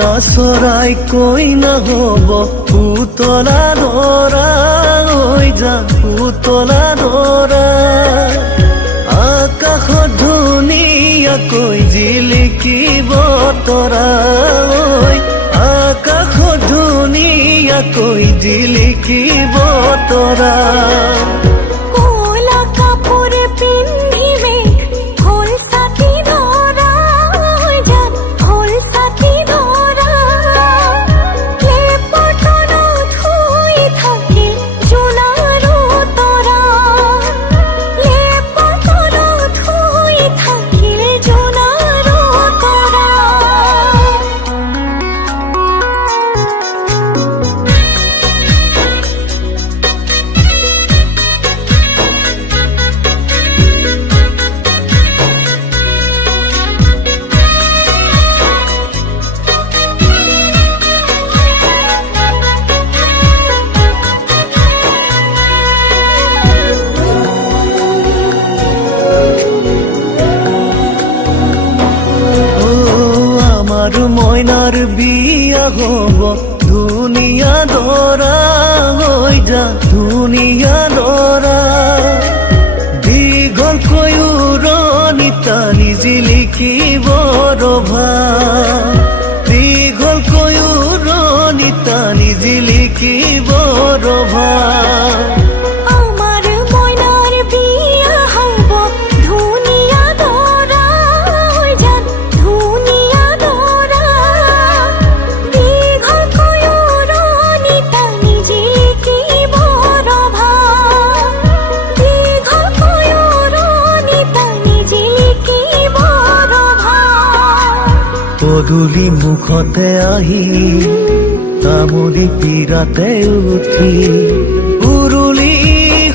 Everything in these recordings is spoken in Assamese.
না চৰাই কৈ নহ'ব পুতলা ধৰা ঐ জান পুতলা ধৰা আকাশত ধুনীয়াকৈ জিলিকিব তৰা ঐ আকাশত ধুনীয়াকৈ জিলিকিব তৰা মইনাৰ বিয়া হ'ব ধুনীয়া দৰা হৈ যা ধুনীয়া দৰা দীঘলকৈ উৰণি টানি জিলিকিব ৰভা দীঘলকৈ উৰণি টানি জিলিকিব ৰভা পদূলি মুখতে আহি তামুলী পীৰাতে উঠি উৰুলি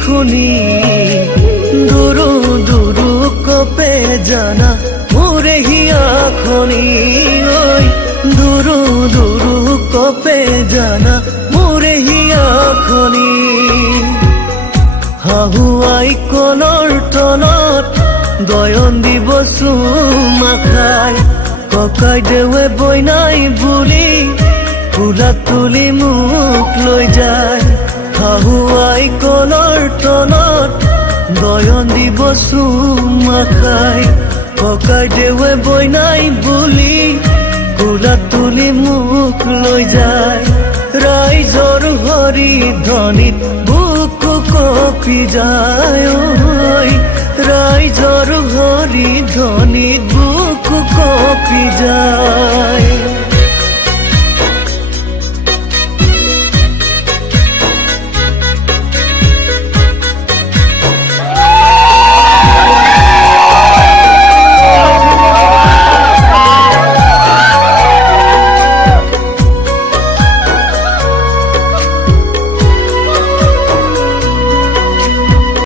শুনি দুৰু দুৰু কপে জানা মোৰে হিয়াখনি ঐ দুৰু দুৰু কপে জানা মোৰে হিয়াখনি হাহুৱাই কলৰ তলত গয়ন দিব চুমা খাই ককাই দেৱে বইনাই বুলি ফুলা তুলি মোক লৈ যায় হাহুৱাই কলৰ তলত গয়ন দিব চুমা খাই ককাই দেৱে বইনাই বুলি ফুলা তুলি মোক লৈ যায় ৰাইজৰ হৰি ধ্বনিত বুকু কঁপি যায় ৰাইজৰ হৰি ধ্বনিত বুকু কঁপি যায়।